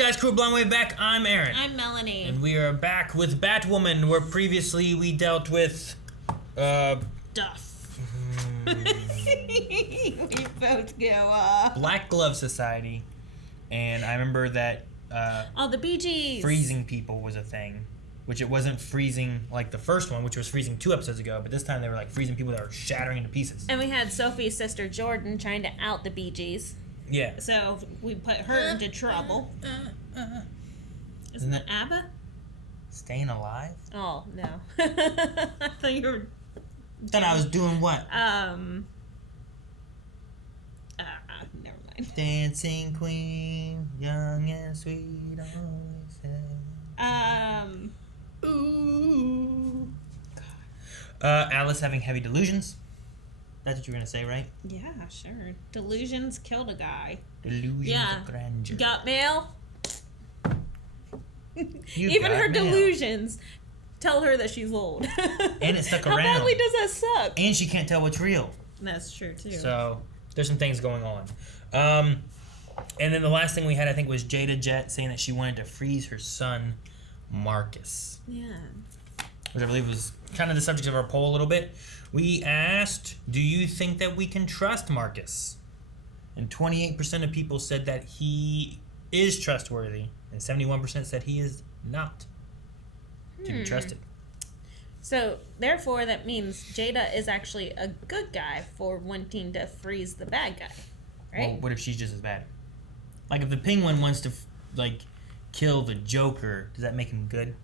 guys, Crew Blind Way back. I'm Aaron. I'm Melanie. And we are back with Batwoman, where previously we dealt with, Duff. We both go, Black Glove Society. And I remember that, the Bee Gees. freezing people was a thing. Which it wasn't freezing like the first one, which was freezing 2 episodes ago, but this time they were like freezing people that were shattering into pieces. And we had Sophie's sister Jordan trying to out the Bee Gees. Yeah. So we put her into trouble. Isn't that ABBA? Staying Alive? Oh, no. I thought you were... Thought I was doing what? Never mind. Dancing Queen, young and sweet, always said. Ooh. Alice having heavy delusions. That's what you were going to say, right? Yeah, sure. Delusions killed a guy. Delusions of grandeur. Got mail? Even her delusions tell her that she's old. And it stuck How around. How badly does that suck? And she can't tell what's real. That's true, too. So, there's some things going on. And then the last thing we had, I think, was Jada Jet saying that she wanted to freeze her son, Marcus. Yeah. Which I believe was kind of the subject of our poll a little bit. We asked, do you think that we can trust Marcus? And 28% of people said that he is trustworthy, and 71% said he is not to be trusted. So, therefore, that means Jada is actually a good guy for wanting to freeze the bad guy, right? Well, what if she's just as bad? Like, if the Penguin wants to, kill the Joker, does that make him good?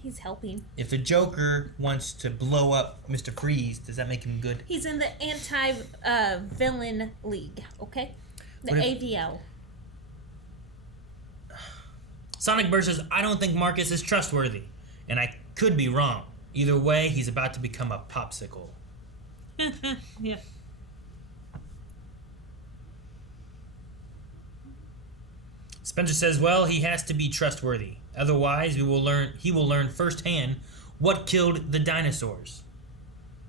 He's helping. If the Joker wants to blow up Mr. Freeze, does that make him good? He's in the anti-villain league, okay? The AVL. Sonic Burst says, I don't think Marcus is trustworthy. And I could be wrong. Either way, he's about to become a popsicle. Yeah. Spencer says, well, he has to be trustworthy. Otherwise, he will learn firsthand what killed the dinosaurs.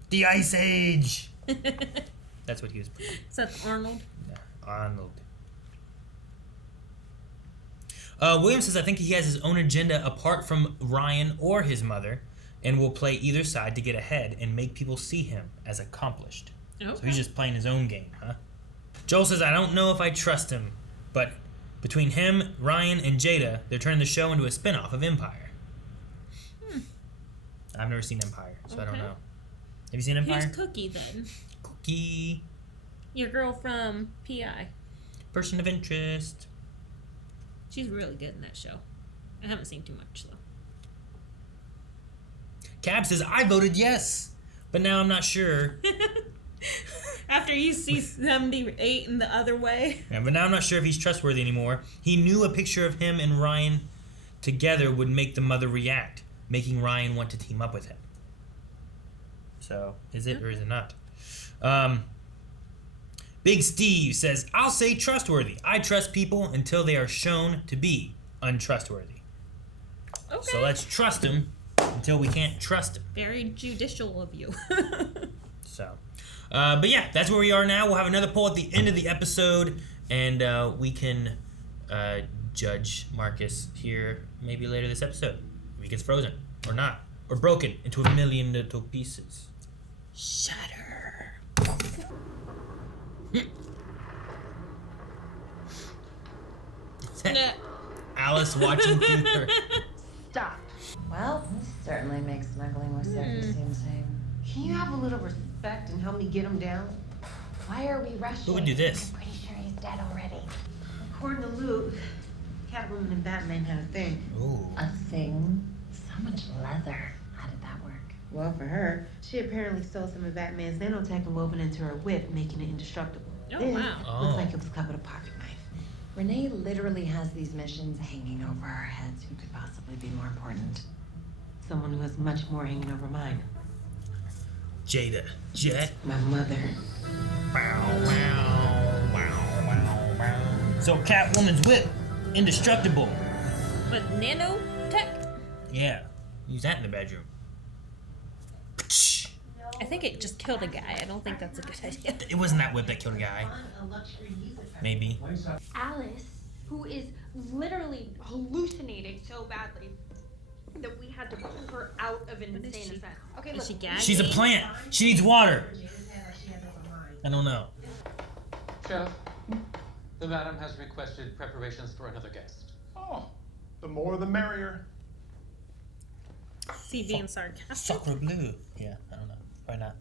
The Ice Age! That's what he was putting. Is that Arnold? Yeah, Arnold. William says, I think he has his own agenda apart from Ryan or his mother, and will play either side to get ahead and make people see him as accomplished. Okay. So he's just playing his own game, huh? Joel says, I don't know if I trust him, but between him, Ryan, and Jada, they're turning the show into a spinoff of Empire. I've never seen Empire, so I don't know. Have you seen Empire? Who's Cookie, then? Cookie. Your girl from P.I. Person of interest. She's really good in that show. I haven't seen too much, though. Cab says, I voted yes, but now I'm not sure. After you see 78 in the other way. Yeah, but now I'm not sure if he's trustworthy anymore. He knew a picture of him and Ryan together would make the mother react, making Ryan want to team up with him. So, is it or is it not? Big Steve says, I'll say trustworthy. I trust people until they are shown to be untrustworthy. Okay. So let's trust him until we can't trust him. Very judicial of you. So, but yeah, that's where we are now. We'll have another poll at the end of the episode, and we can judge Marcus here maybe later this episode. If he gets frozen, or not, or broken into a million little pieces. Shatter. Is that Alice watching through her? Stop. Well, this certainly makes smuggling with Sophie seem safe. Can you have a little respect and help me get him down? Why are we rushing? Who would do this? I'm pretty sure he's dead already. According to Luke, Catwoman and Batman had a thing. Ooh. A thing? So much leather. How did that work? Well, for her, she apparently stole some of Batman's nanotech and woven into her whip, making it indestructible. Oh, Then, wow. Looks like it was cut with a pocket knife. Renee literally has these missions hanging over our heads. Who could possibly be more important? Someone who has much more hanging over mine. Jada. Jet. My mother. Bow, bow, bow, bow, bow. So Catwoman's whip, indestructible. But nanotech? Yeah. Use that in the bedroom. I think it just killed a guy. I don't think that's a good idea. It wasn't that whip that killed a guy. Maybe. Alice, who is literally hallucinating so badly that we had to pull her out of an insane asylum. Okay, Is she look. gagging? She's a plant. She needs water. I don't know. Sheriff, the madam has requested preparations for another guest. Oh, the more the merrier. See, being sarcastic. Sacre bleu. Yeah, I don't know. Probably not.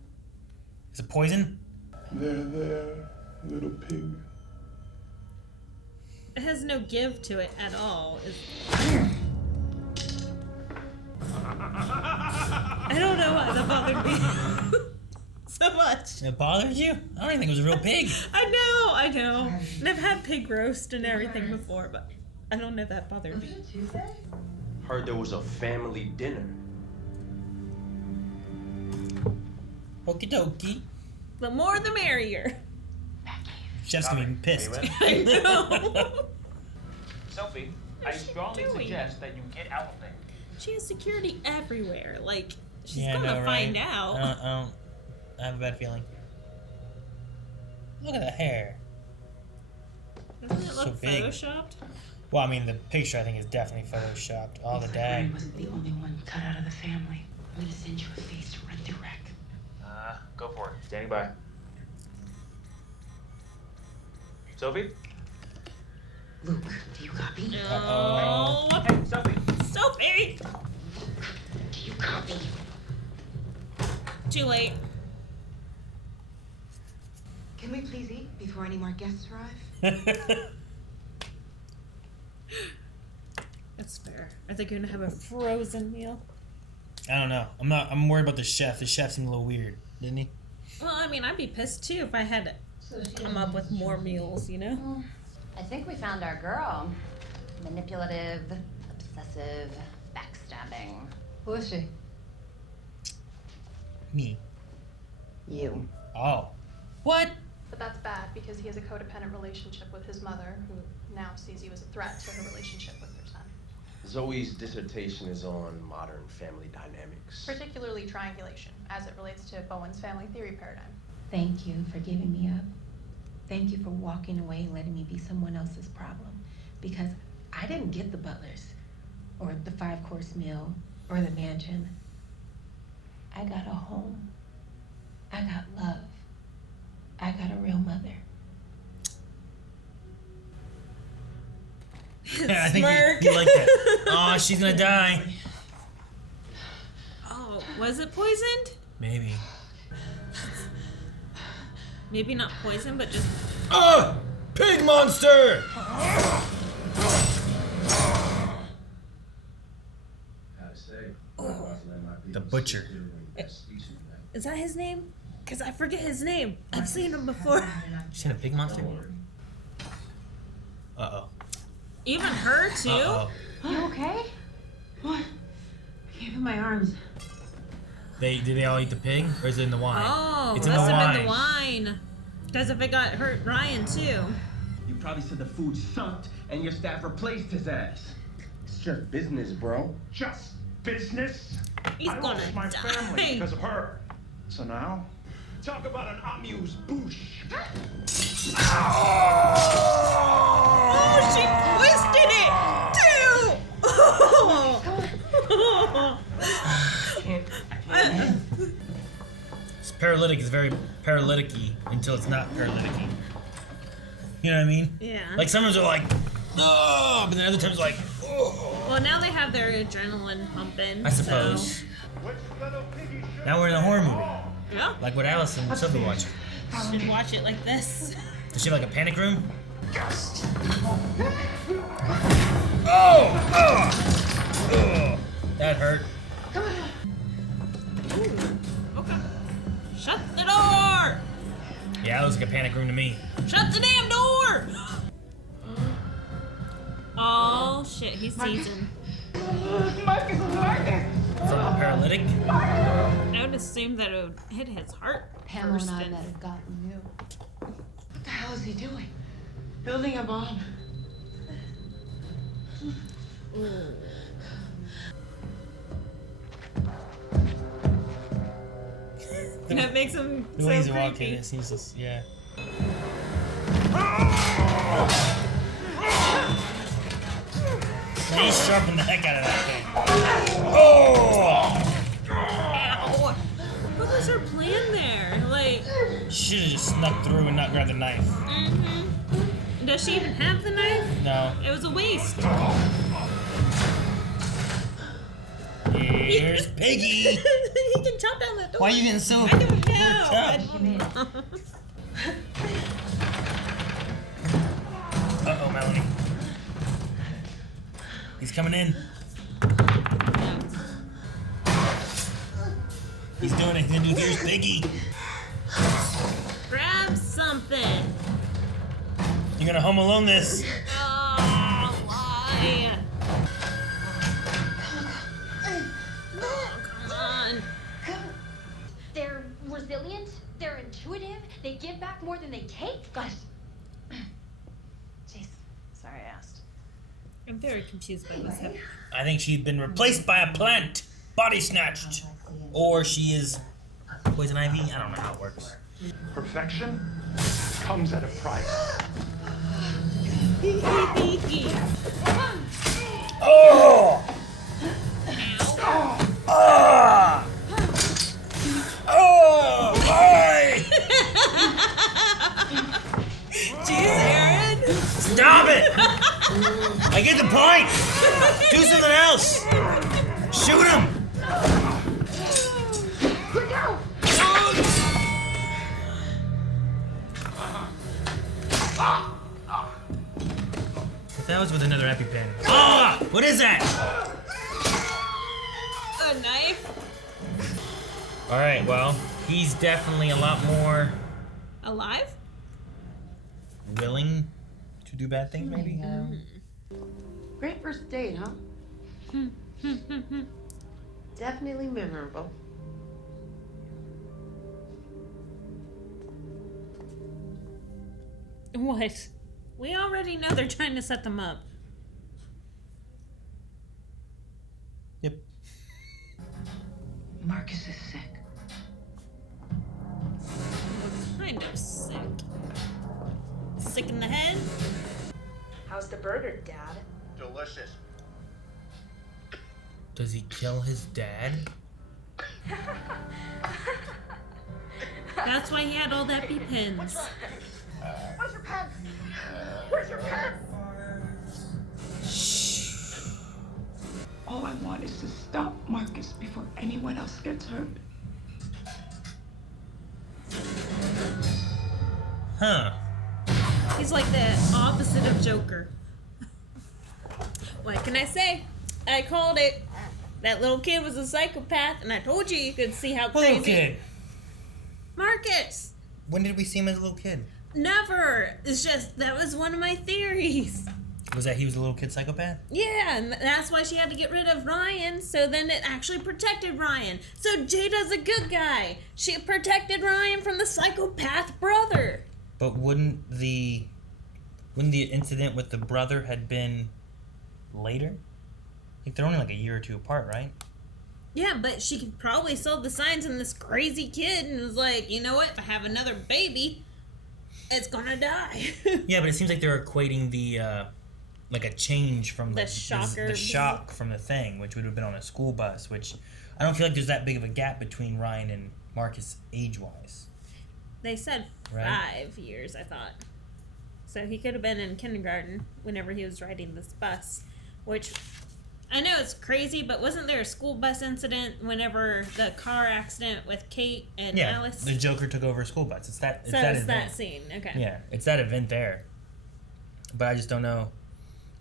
Is it poison? There, little pig. It has no give to it at all. I don't know why that bothered me so much. It bothered you? I don't even think it was a real pig. I know. And I've had pig roast and everything before, but I don't know if that bothered me. Heard there was a family dinner. Okie dokie. The more the merrier. Chef's gonna be pissed. I know. Sophie, I What's she strongly doing? suggest that you get out of there. She has security everywhere. Like, she's Yeah, I gonna know, find right? out. I have a bad feeling. Look at the hair. Doesn't it so look big. photoshopped? Well, I mean, the picture I think is definitely photoshopped. All the dag. wasn't the only one cut out of the family. I'm gonna send you a face to run through wreck. Go for it. Standing by. Sophie? Luke, do you copy? Oh, Hey, Sophie! Sophie! Do you copy? Too late. Can we please eat before any more guests arrive? That's fair. Are they gonna have a frozen meal? I don't know. I'm worried about the chef. The chef seemed a little weird, didn't he? Well, I mean, I'd be pissed too if I had to come up with more meals, you know? Well, I think we found our girl. Manipulative, obsessive, backstabbing. Who is she? Me. You. Oh. What? But that's bad because he has a codependent relationship with his mother, who now sees you as a threat to her relationship with her son. Zoe's dissertation is on modern family dynamics. Particularly triangulation, as it relates to Bowen's family theory paradigm. Thank you for giving me up. Thank you for walking away and letting me be someone else's problem. Because I didn't get the butlers, or the 5-course meal, or the mansion. I got a home. I got love. I got a real mother. I think Smirk. you like that. Oh, she's gonna die. Oh, was it poisoned? Maybe. Maybe not poison, but just. Oh! Pig monster! The butcher. Is that his name? Because I forget his name. I've seen him before. You seen a pig monster? Uh-oh. Even her, too? Uh-oh. You okay? What? I can't feel my arms. Did they all eat the pig? Or is it in the wine? Oh, it's in the must have been wine. the wine. Because if it got hurt Ryan, too. You probably said the food sucked and your staff replaced his ass. It's just business, bro. Just business. He's I gonna lost my die. family because of her. So now, talk about an amuse-bouche. Oh, she twisted it, too! Oh. It's paralytic. It's very paralytic-y until it's not paralytic-y. You know what I mean? Yeah. Like sometimes they're like, oh, but then other times like, oh. Well, now they have their adrenaline pumping. I suppose. So. Now we're in a horror movie. Yeah. Like what Alice and Sophie watch. Should watch it like this. Does she have like a panic room? Oh! Oh! Oh! That hurt. Okay. Shut the door! Yeah, that looks like a panic room to me. Shut the damn door! Oh shit, he sees him. From a paralytic? I would assume that it would hit his heart Pamela first. and I and- might have gotten you. What the hell is he doing? Building a bomb. That makes him The so way he's creepy. walking, he's just, yeah. He sharpened the heck out of that thing. Oh! Ow! What was her plan there? Like, Should have just snuck through and not grabbed the knife. does she even have the knife? No. It was a waste. Here's Piggy. He can chop down the door. Why are you getting so? I don't know. Uh-oh, Melanie. He's coming in. He's doing it. He's gonna do here's Piggy. Grab something. You're gonna Home Alone this. Oh, why? Oh, come on. They're resilient, they're intuitive, they give back more than they take. Gosh. Jeez. Sorry I asked. I'm very confused by this. I think she's been replaced by a plant. Body snatched. Or she is poison ivy. I don't know how it works. Perfection comes at a price. Oh! Ah! Oh! Why? Jeez, Aaron. Stop it! I get the point. Do something else. Shoot him. That was with another EpiPen. Ah! What is that? A knife? Alright, well, he's definitely a lot more Alive? willing to do bad things, maybe? Great first date, huh? Definitely memorable. What? We already know they're trying to set them up. Yep. Marcus is sick. What kind of sick? Sick in the head? How's the burger, Dad? Delicious. Does he kill his dad? That's why he had all the EpiPens. Where's your pen? Where's your pen? All I want is to stop Marcus before anyone else gets hurt. Huh. He's like the opposite of Joker. What can I say? I called it. That little kid was a psychopath, and I told you could see how crazy. Little kid. Marcus! When did we see him as a little kid? Never. It's just, that was one of my theories. Was that he was a little kid psychopath? Yeah, and that's why she had to get rid of Ryan, so then it actually protected Ryan. So Jada's a good guy. She protected Ryan from the psychopath brother. But wouldn't the incident with the brother had been later? Like they're only like a year or two apart, right? Yeah, but she could probably saw the signs in this crazy kid and was like, you know what? If I have another baby, it's gonna die. Yeah, but it seems like they're equating the like a change from The shocker. the shock from the thing, which would have been on a school bus, which I don't feel like there's that big of a gap between Ryan and Marcus age-wise. They said Right. 5 years, I thought. So he could have been in kindergarten whenever he was riding this bus, which I know it's crazy, but wasn't there a school bus incident whenever the car accident with Kate and Yeah, Alice? the Joker took over a school bus. It's that. It's So that it's event. that scene, okay. Yeah, it's that event there. But I just don't know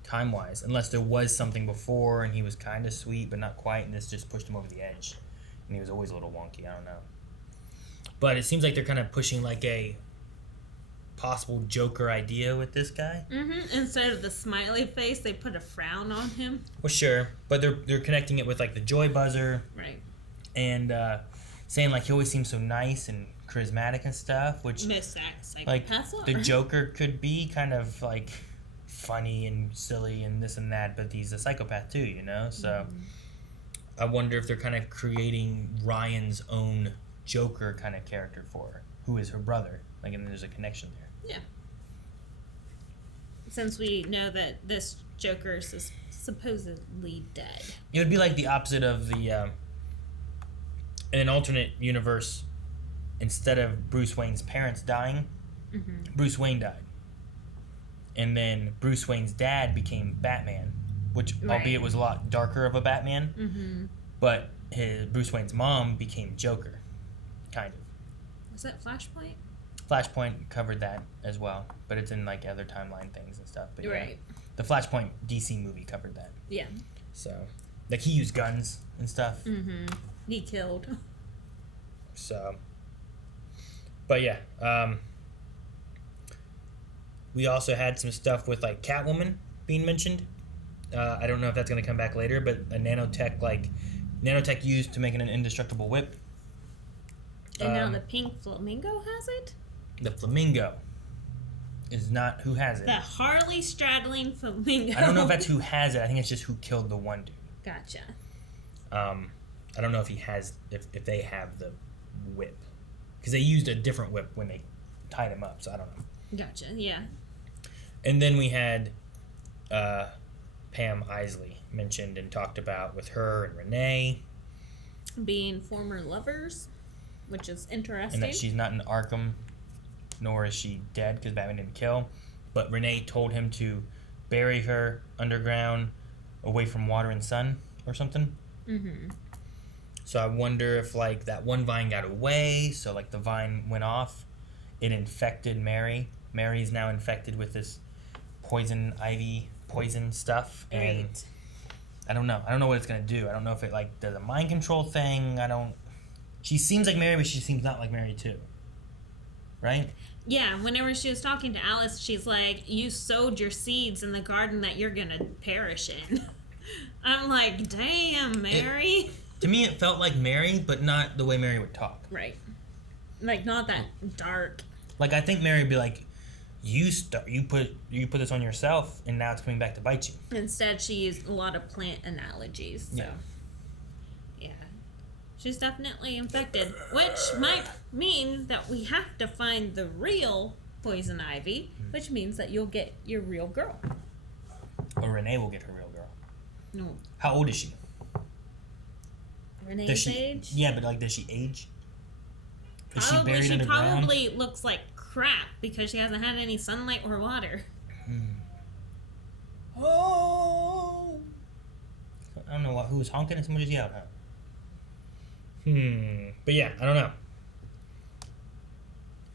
time-wise, unless there was something before and he was kind of sweet but not quite, and this just pushed him over the edge, and he was always a little wonky. I don't know. But it seems like they're kind of pushing like a possible Joker idea with this guy. Mm-hmm. Instead of the smiley face, they put a frown on him. Well, sure, but they're connecting it with like the joy buzzer, Right. and saying like he always seems so nice and charismatic and stuff, which Miss that like psychopath lover. the Joker could be kind of like funny and silly and this and that, but he's a psychopath too, you know. So I wonder if they're kind of creating Ryan's own Joker kind of character for her, who is her brother. Like, and there's a connection there. Yeah. since we know that this Joker is supposedly dead. It would be like the opposite of the in an alternate universe. Instead of Bruce Wayne's parents dying, Bruce Wayne died, and then Bruce Wayne's dad became Batman, which albeit was a lot darker of a Batman. But Bruce Wayne's mom became Joker, kind of. Was that Flashpoint? Flashpoint covered that as well, but it's in like other timeline things and stuff. But Right. The Flashpoint DC movie covered that. Yeah. So, like he used guns and stuff. He killed. So, but yeah, we also had some stuff with like Catwoman being mentioned. I don't know if that's going to come back later, but a nanotech used to make an indestructible whip. And now the pink flamingo has it? The flamingo is not who has it. The Harley straddling flamingo. I don't know if that's who has it. I think it's just who killed the one dude. Gotcha. I don't know if he has if they have the whip, because they used a different whip when they tied him up. So I don't know. Gotcha. Yeah. And then we had Pam Isley mentioned and talked about with her and Renee Being former lovers, which is interesting. and that she's not in Arkham, nor is she dead because Batman didn't kill. But Renee told him to bury her underground, away from water and sun, or something. So I wonder if like that one vine got away, so like the vine went off, it infected Mary. Mary's now infected with this poison ivy stuff, and Right. I don't know what it's gonna do. I don't know if it like does a mind control thing. She seems like Mary, but she seems not like Mary too, right? Yeah, whenever she was talking to Alice, she's like, "You sowed your seeds in the garden that you're gonna perish in." I'm like, "Damn, Mary." To me, it felt like Mary, but not the way Mary would talk. Right. Like, not that dark. Like I think Mary would be like, you put this on yourself, and now it's coming back to bite you. Instead, she used a lot of plant analogies. So. Yeah. She's definitely infected, which might mean that we have to find the real poison ivy, which means that you'll get your real girl. Or Renee will get her real girl. No. How old is she? Renee's age? Yeah, but like, does she age? Is Probably, she buried she underground? probably looks like crap because she hasn't had any sunlight or water. Oh! I don't know who was honking and someone just yelled, huh? But yeah, I don't know.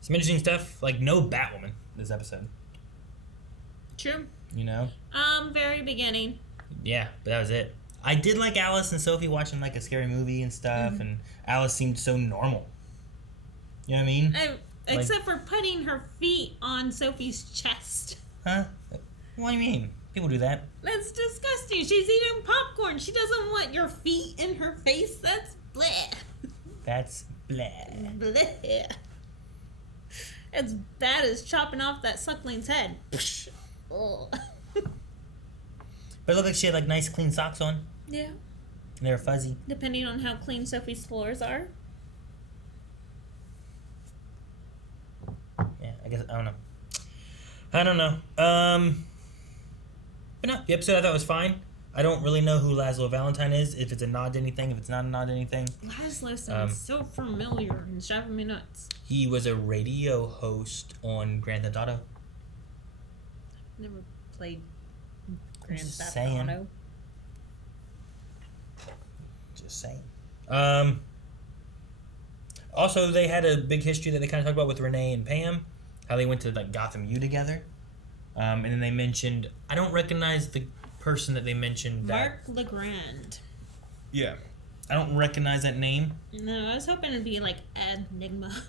Some interesting stuff, like no Batwoman this episode. True. You know? Very beginning. Yeah, but that was it. I did like Alice and Sophie watching like a scary movie and stuff, and Alice seemed so normal. You know what I mean? Except for putting her feet on Sophie's chest. Huh? What do you mean? People do that. That's disgusting. She's eating popcorn. She doesn't want your feet in her face. That's bleh. That's bleh. Bleh. As bad as chopping off that suckling's head. Ugh. But it looked like she had like nice clean socks on. Yeah. And they were fuzzy. Depending on how clean Sophie's floors are. Yeah, I guess I don't know. But no, the episode I thought was fine. I don't really know who Laszlo Valentine is, if it's a nod to anything, if it's not a nod to anything. Laszlo sounds so familiar and it's driving me nuts. He was a radio host on Grand Theft Auto. Never played Grand Just Theft saying. Auto. Just saying. Also, they had a big history that they kind of talked about with Renee and Pam, how they went to like Gotham U together. And then they mentioned, I don't recognize the person that they mentioned. Mark Legrand. Yeah. I don't recognize that name. No, I was hoping it'd be like Enigma.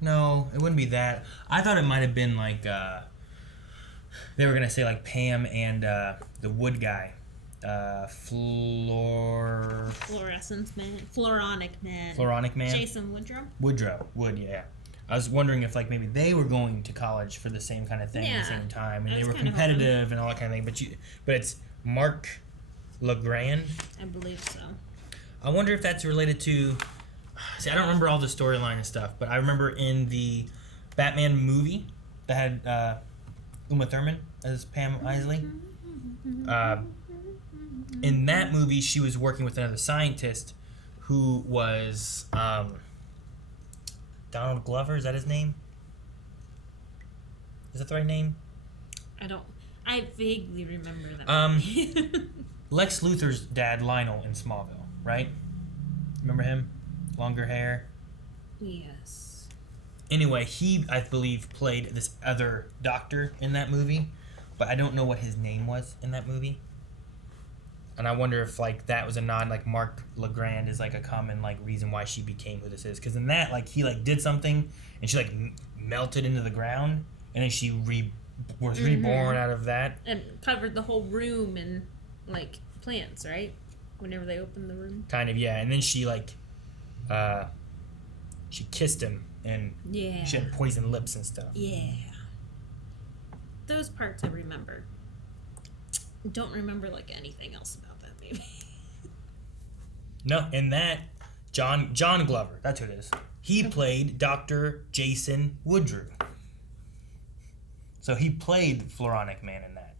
No, it wouldn't be that. I thought it might have been like, they were going to say like Pam and the wood guy. Fluorescence Man. Floronic Man. Floronic Man? Jason Woodrow. Wood, yeah. I was wondering if like maybe they were going to college for the same kind of thing at Yeah, the same time, and I they was were kinda competitive and all that kind of thing. But it's Mark Legrand. I believe so. I wonder if that's related to. See, I don't remember all the storyline and stuff, but I remember in the Batman movie that had Uma Thurman as Pam Isley. In that movie, she was working with another scientist who was Donald Glover. Is that his name? Is that the right name? I vaguely remember that. Lex Luthor's dad, Lionel, in Smallville, right? Remember him? Longer hair. Yes. Anyway, he, I believe, played this other doctor in that movie, but I don't know what his name was in that movie. And I wonder if, like, that was a nod, like, Mark LeGrand is, like, a common, like, reason why she became who this is. Because in that, like, he, like, did something, and she, like, melted into the ground, and then she was reborn out of that. And covered the whole room in, like, plants, right? Whenever they opened the room. Kind of, yeah. And then she, like, she kissed him, and she had poison lips and stuff. Yeah. Those parts I remember. Don't remember, like, anything else about that movie. No, in that, John Glover, that's who it is. He played Dr. Jason Woodrue. So he played Floronic Man in that.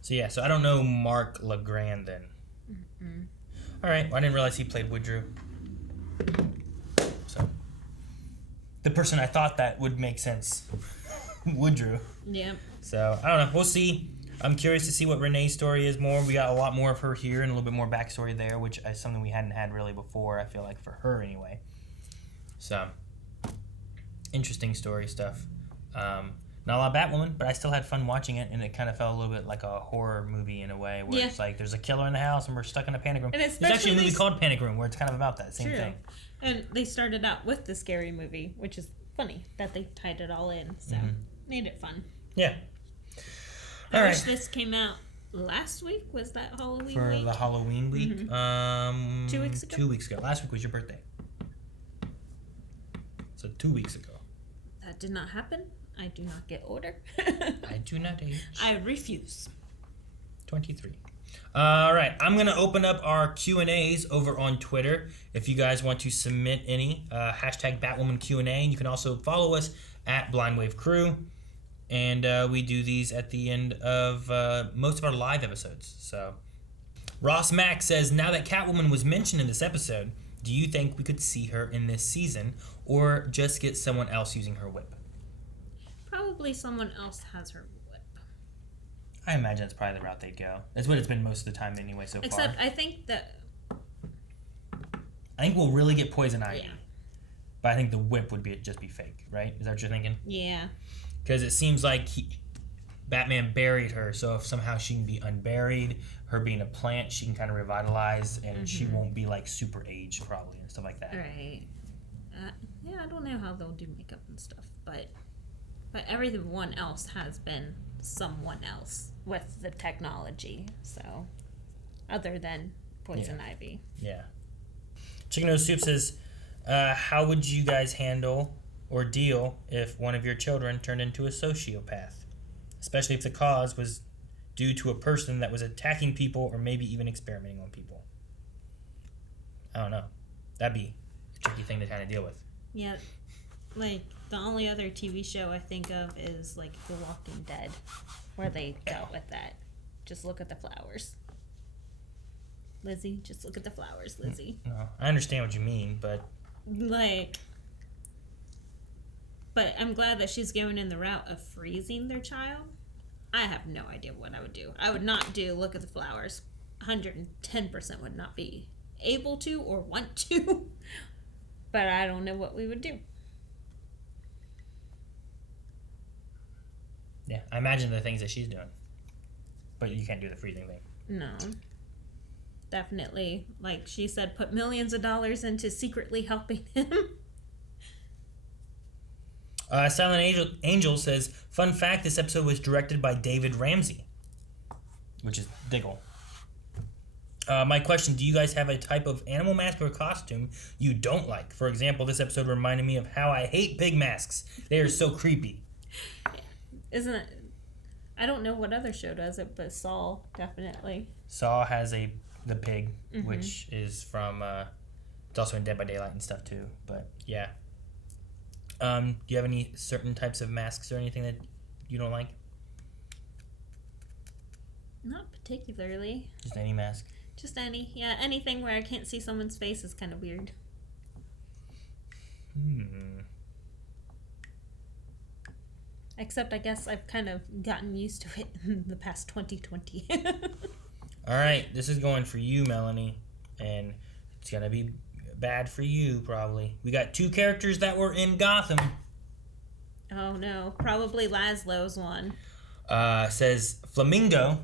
So yeah, so I don't know Mark LeGrand then. All right, well, I didn't realize he played Woodrue. So the person I thought that would make sense, Woodrue. Yeah. So I don't know. We'll see. I'm curious to see what Renee's story is more. We got a lot more of her here and a little bit more backstory there, which is something we hadn't had really before, I feel like, for her anyway. So, interesting story stuff. Not a lot of Batwoman, but I still had fun watching it, and it kind of felt a little bit like a horror movie in a way, where it's like there's a killer in the house and we're stuck in a panic room. And there's actually a movie called Panic Room where it's kind of about that same thing. And they started out with the scary movie, which is funny that they tied it all in, so made it fun. Yeah. I wish this came out last week. Was that Halloween week? For the Halloween week? 2 weeks ago? 2 weeks ago. Last week was your birthday. So 2 weeks ago. That did not happen. I do not get older. I do not age. I refuse. 23. All right, I'm going to open up our Q&As over on Twitter. If you guys want to submit any, hashtag Batwoman Q&A. And you can also follow us at Blind Wave Crew. And we do these at the end of most of our live episodes. So, Ross Mack says, now that Catwoman was mentioned in this episode, do you think we could see her in this season or just get someone else using her whip? Probably someone else has her whip. I imagine that's probably the route they'd go. That's what it's been most of the time anyway so far. Except I think we'll really get Poison Ivy. Yeah. But I think the whip would just be fake, right? Is that what you're thinking? Yeah. Because it seems like Batman buried her, so if somehow she can be unburied, her being a plant, she can kind of revitalize, and she won't be like super aged probably and stuff like that. Right. Yeah, I don't know how they'll do makeup and stuff, but everyone else has been someone else with the technology, so other than Poison Ivy. Yeah. Chicken Nose Soup says, how would you guys handle or deal if one of your children turned into a sociopath, especially if the cause was due to a person that was attacking people or maybe even experimenting on people? I don't know. That'd be a tricky thing to kind of deal with. Yeah, like the only other TV show I think of is like The Walking Dead, where they dealt with that. Just look at the flowers. Lizzie, just look at the flowers, Lizzie. No, I understand what you mean, but But I'm glad that she's going in the route of freezing their child. I have no idea what I would do. I would not do look at the flowers. 110% would not be able to or want to. But I don't know what we would do. yeah, I imagine the things that she's doing. But you can't do the freezing thing. No. Definitely, like she said, put millions of dollars into secretly helping him. Silent Angel says, fun fact, this episode was directed by David Ramsey, which is Diggle. My question, do you guys have a type of animal mask or costume you don't like? For example, this episode reminded me of how I hate pig masks. They are so creepy. Isn't it? I don't know what other show does it, but Saw definitely. Saw has the pig, which is from, it's also in Dead by Daylight and stuff too, but yeah. Do you have any certain types of masks or anything that you don't like? Not particularly. Just any mask. Just any. Yeah, anything where I can't see someone's face is kind of weird. Except I guess I've kind of gotten used to it in the past 2020. All right, this is going for you, Melanie, and it's gonna be bad for you probably. We got 2 characters that were in Gotham. Oh no, probably Laszlo's one. Says Flamingo.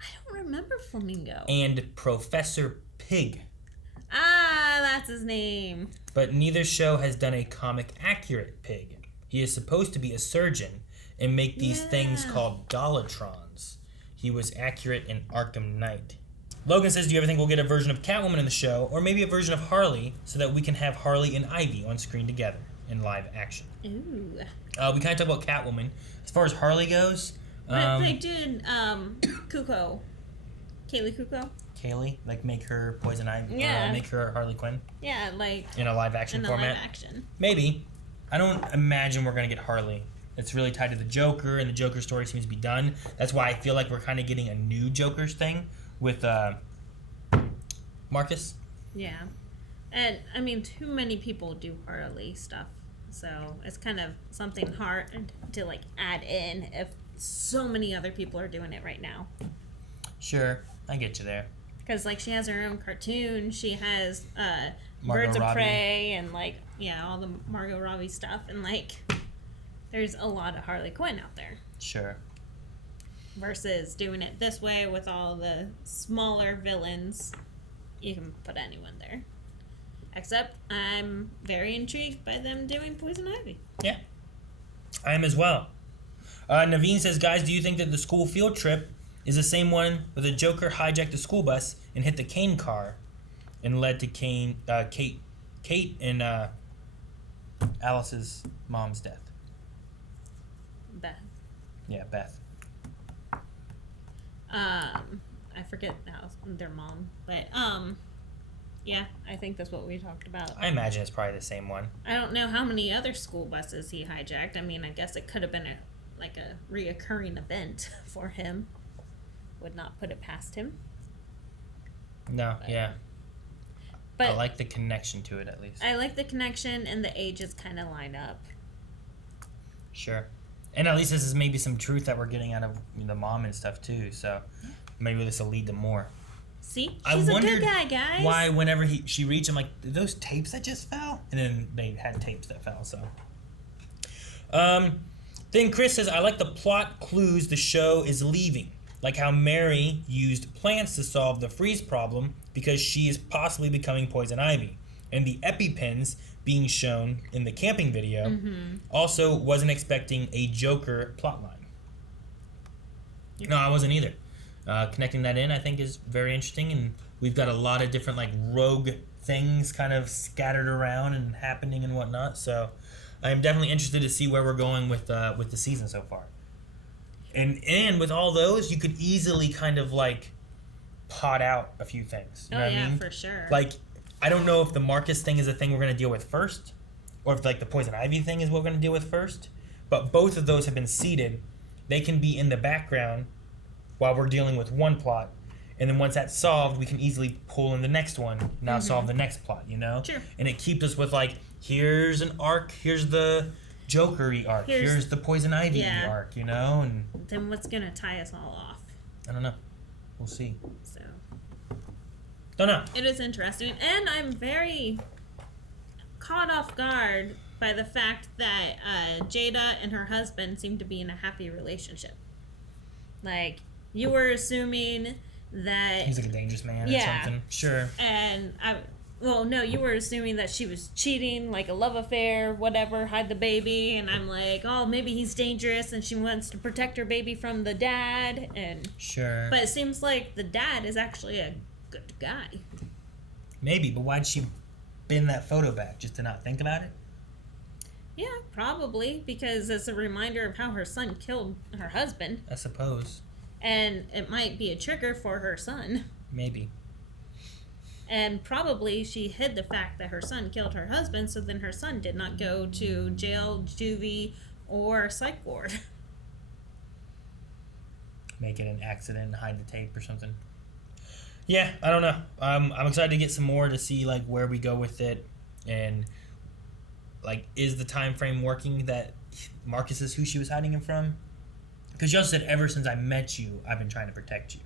I don't remember Flamingo. And Professor Pyg. Ah, that's his name. But neither show has done a comic accurate Pyg. He is supposed to be a surgeon and make these things called Dolatrons. He was accurate in Arkham Knight. Logan says, do you ever think we'll get a version of Catwoman in the show, or maybe a version of Harley, so that we can have Harley and Ivy on screen together in live action? Ooh. We kind of talk about Catwoman. As far as Harley goes... What if they did Kuko? Kaylee Kuko? Kaylee? Like make her Poison Ivy? Yeah. Make her Harley Quinn? Yeah, like... In a live action format? Live action. Maybe. I don't imagine we're going to get Harley. It's really tied to the Joker, and the Joker story seems to be done. That's why I feel like we're kind of getting a new Joker's thing with Marcus. Yeah. And, I mean, too many people do Harley stuff. So, it's kind of something hard to, like, add in if so many other people are doing it right now. Sure. I get you there. Because, like, she has her own cartoon. She has Margot Birds of Robbie. Prey and, like, yeah, all the Margot Robbie stuff. And, like, there's a lot of Harley Quinn out there. Sure. Versus doing it this way with all the smaller villains. You can put anyone there. Except I'm very intrigued by them doing Poison Ivy. Yeah. I am as well. Naveen says, guys, do you think that the school field trip is the same one where the Joker hijacked the school bus and hit the Kane car and led to Kate and Alice's mom's death? Beth. Yeah, Beth. I forget how their mom, but yeah, I think that's what we talked about. I imagine it's probably the same one. I don't know how many other school buses he hijacked. I mean, I guess it could have been a reoccurring event for him. Would not put it past him. No, yeah. But I like the connection to it, at least. I like the connection, and the ages kind of line up. Sure. And at least this is maybe some truth that we're getting out of the mom and stuff, too. So maybe this will lead to more. See? She's a good guy, guys. Why whenever she reached, I'm like, are those tapes that just fell? And then they had tapes that fell, so. Then Chris says, I like the plot clues the show is leaving. Like how Mary used plants to solve the freeze problem because she is possibly becoming Poison Ivy. And the EpiPens being shown in the camping video also wasn't expecting a Joker plotline. No, I wasn't either. Connecting that in, I think, is very interesting, and we've got a lot of different like rogue things kind of scattered around and happening and whatnot. So I'm definitely interested to see where we're going with the season so far. And with all those, you could easily kind of like pot out a few things. You know what I mean? For sure. Like, I don't know if the Marcus thing is a thing we're going to deal with first, or if like the Poison Ivy thing is what we're going to deal with first. But both of those have been seeded. They can be in the background while we're dealing with one plot, and then once that's solved, we can easily pull in the next one. Now solve the next plot, you know? Sure. And it keeps us with like, here's an arc, here's the Joker-y arc, here's the Poison Ivy arc, you know? And then what's gonna tie us all off? I don't know. We'll see. So. Don't know. It is interesting, and I'm very caught off guard by the fact that Jada and her husband seem to be in a happy relationship. Like, you were assuming that he's like a dangerous man or something. Sure. And you were assuming that she was cheating, like a love affair, whatever, hide the baby, and I'm like, oh, maybe he's dangerous and she wants to protect her baby from the dad, and sure. But it seems like the dad is actually a good guy. Maybe, but why'd she bend that photo back? Just to not think about it? Yeah, probably, because it's a reminder of how her son killed her husband. I suppose. And it might be a trigger for her son. Maybe. And probably she hid the fact that her son killed her husband, so then her son did not go to jail, juvie, or psych ward. Make it an accident and hide the tape or something. Yeah, I don't know. I'm excited to get some more to see like where we go with it, and like is the time frame working that Marcus is who she was hiding him from? Because she also said ever since I met you, I've been trying to protect you.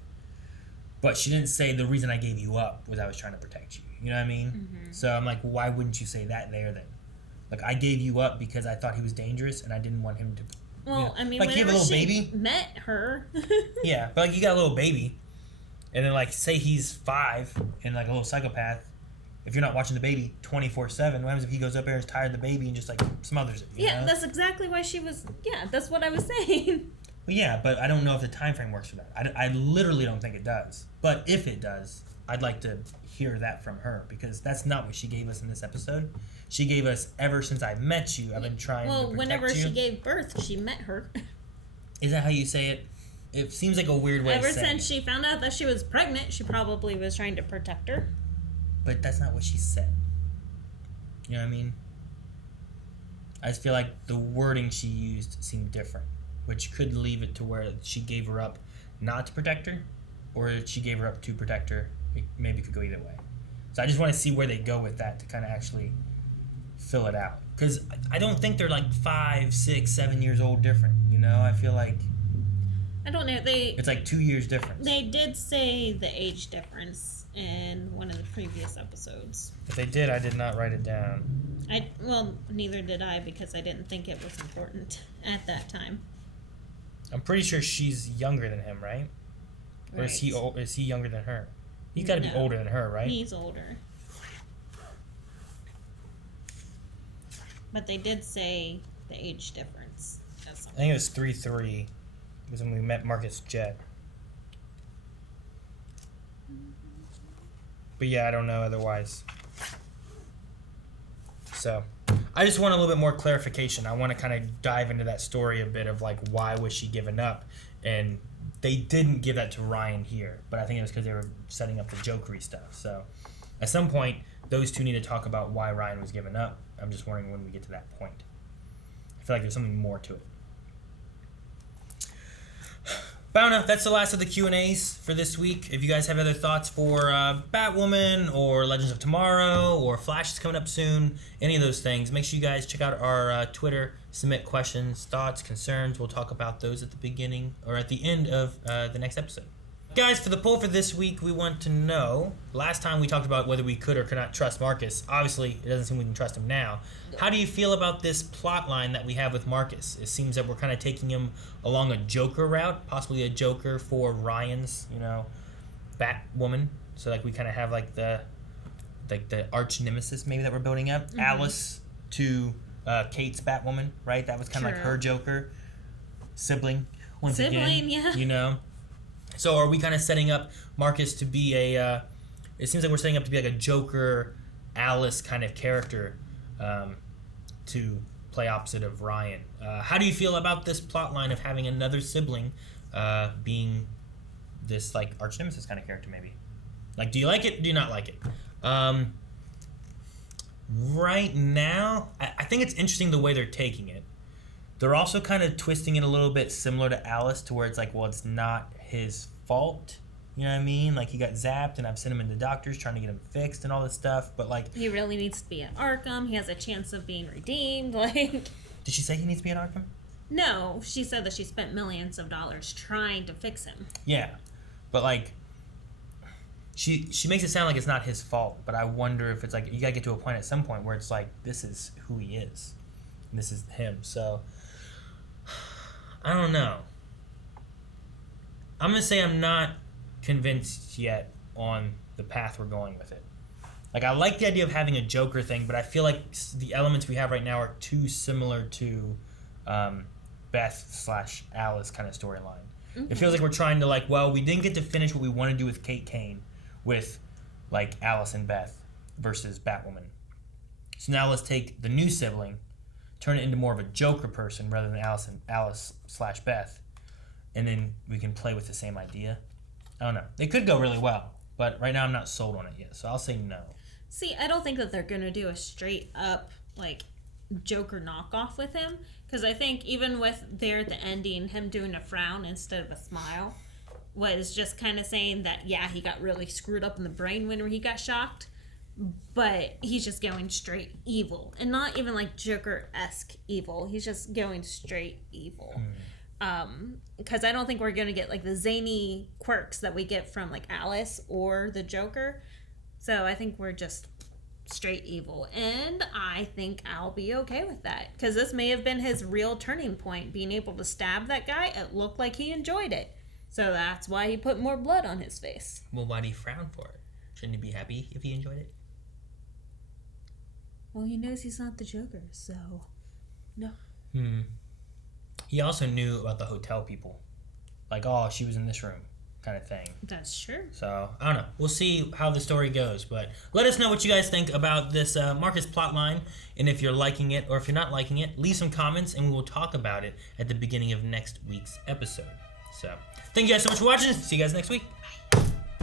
But she didn't say the reason I gave you up was I was trying to protect you. You know what I mean? Mm-hmm. So I'm like, why wouldn't you say that there then? Like I gave you up because I thought he was dangerous and I didn't want him to. Well, you know, I mean, like you have a whenever little she baby. met her. Yeah, but like you got a little baby, and then like say he's 5 and like a little psychopath. If you're not watching the baby 24/7, what happens if he goes up there and is tired of the baby and just like smothers it? You know? That's exactly why she was. Yeah, that's what I was saying. Well, yeah, but I don't know if the time frame works for that. I literally don't think it does. But if it does, I'd like to hear that from her because that's not what she gave us in this episode. She gave us ever since I met you, I've been trying to protect whenever you. she gave birth, she met her. Is that how you say it? It seems like a weird way Ever of saying since it. she found out that she was pregnant, she probably was trying to protect her. But that's not what she said. You know what I mean? I just feel like the wording she used seemed different, which could leave it to where she gave her up not to protect her, or she gave her up to protect her. It maybe could go either way. So I just want to see where they go with that to kind of actually fill it out. Because I don't think they're like 5, 6, 7 years old different. You know, I feel like I don't know. it's like 2 years difference. They did say the age difference in one of the previous episodes. If they did, I did not write it down. Neither did I because I didn't think it was important at that time. I'm pretty sure she's younger than him, right? Or is he Right. is he younger than her? He's got to be No. older than her, right? He's older. But they did say the age difference. That's I think it was 3-3. It was when we met Marcus Jet. But yeah, I don't know otherwise. So, I just want a little bit more clarification. I want to kind of dive into that story a bit of like why was she given up, and they didn't give that to Ryan here, but I think it was because they were setting up the jokery stuff. So, at some point, those two need to talk about why Ryan was given up. I'm just wondering when we get to that point. I feel like there's something more to it. But I don't know. That's the last of the Q&As for this week. If you guys have other thoughts for Batwoman or Legends of Tomorrow or Flash is coming up soon, any of those things, make sure you guys check out our Twitter. Submit questions, thoughts, concerns. We'll talk about those at the beginning or at the end of the next episode. Guys, for the poll for this week, we want to know, last time we talked about whether we could or could not trust Marcus. Obviously, it doesn't seem we can trust him now. How do you feel about this plot line that we have with Marcus? It seems that we're kind of taking him along a Joker route, possibly a Joker for Ryan's, Batwoman. So like we kind of have like the arch nemesis maybe that we're building up. Mm-hmm. Alice to Kate's Batwoman, right? That was kind of like her Joker sibling once again. Yeah. So are we kind of setting up Marcus to be it seems like we're setting up to be like a Joker, Alice kind of character to play opposite of Ryan. How do you feel about this plot line of having another sibling being this like arch nemesis kind of character maybe? Like, do you like it? Do you not like it? Right now, I think it's interesting the way they're taking it. They're also kind of twisting it a little bit similar to Alice to where it's like, well, it's not his fault. You know what I mean? Like, he got zapped, and I've sent him into doctors trying to get him fixed and all this stuff. But, like... He really needs to be at Arkham. He has a chance of being redeemed. Like... Did she say he needs to be at Arkham? No. She said that she spent millions of dollars trying to fix him. Yeah. But, like... She makes it sound like it's not his fault. But I wonder if it's like... You gotta get to a point at some point where it's like, this is who he is. And this is him. So... I don't know. I'm gonna say I'm not convinced yet on the path we're going with it. Like, I like the idea of having a Joker thing, but I feel like the elements we have right now are too similar to Beth/Alice kind of storyline. Mm-hmm. It feels like we're trying to, like, well, we didn't get to finish what we want to do with Kate Kane with, like, Alice and Beth versus Batwoman. So now let's take the new sibling, turn it into more of a Joker person rather than Alice/Beth, and then we can play with the same idea. I don't know. They could go really well, but right now I'm not sold on it yet, so I'll say no. See, I don't think that they're gonna do a straight up like Joker knockoff with him, because I think even with there at the ending, him doing a frown instead of a smile was just kind of saying that yeah, he got really screwed up in the brain when he got shocked, but he's just going straight evil, and not even like Joker-esque evil. He's just going straight evil. Because I don't think we're gonna get like the zany quirks that we get from like Alice or the Joker. So I think we're just straight evil, and I think I'll be okay with that, because this may have been his real turning point, being able to stab that guy. It looked like he enjoyed it, so that's why he put more blood on his face. Well, why'd he frown for it? Shouldn't he be happy if he enjoyed it? Well, he knows he's not the Joker, so no. He also knew about the hotel people. Like, oh, she was in this room kind of thing. That's true. So, I don't know. We'll see how the story goes. But let us know what you guys think about this Marcus plotline. And if you're liking it or if you're not liking it, leave some comments and we will talk about it at the beginning of next week's episode. So, thank you guys so much for watching. See you guys next week.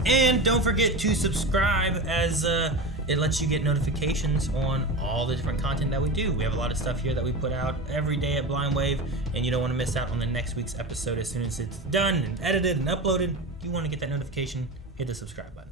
And don't forget to subscribe, as it lets you get notifications on all the different content that we do. We have a lot of stuff here that we put out every day at Blind Wave, and you don't want to miss out on the next week's episode. As soon as it's done and edited and uploaded, you want to get that notification, hit the subscribe button.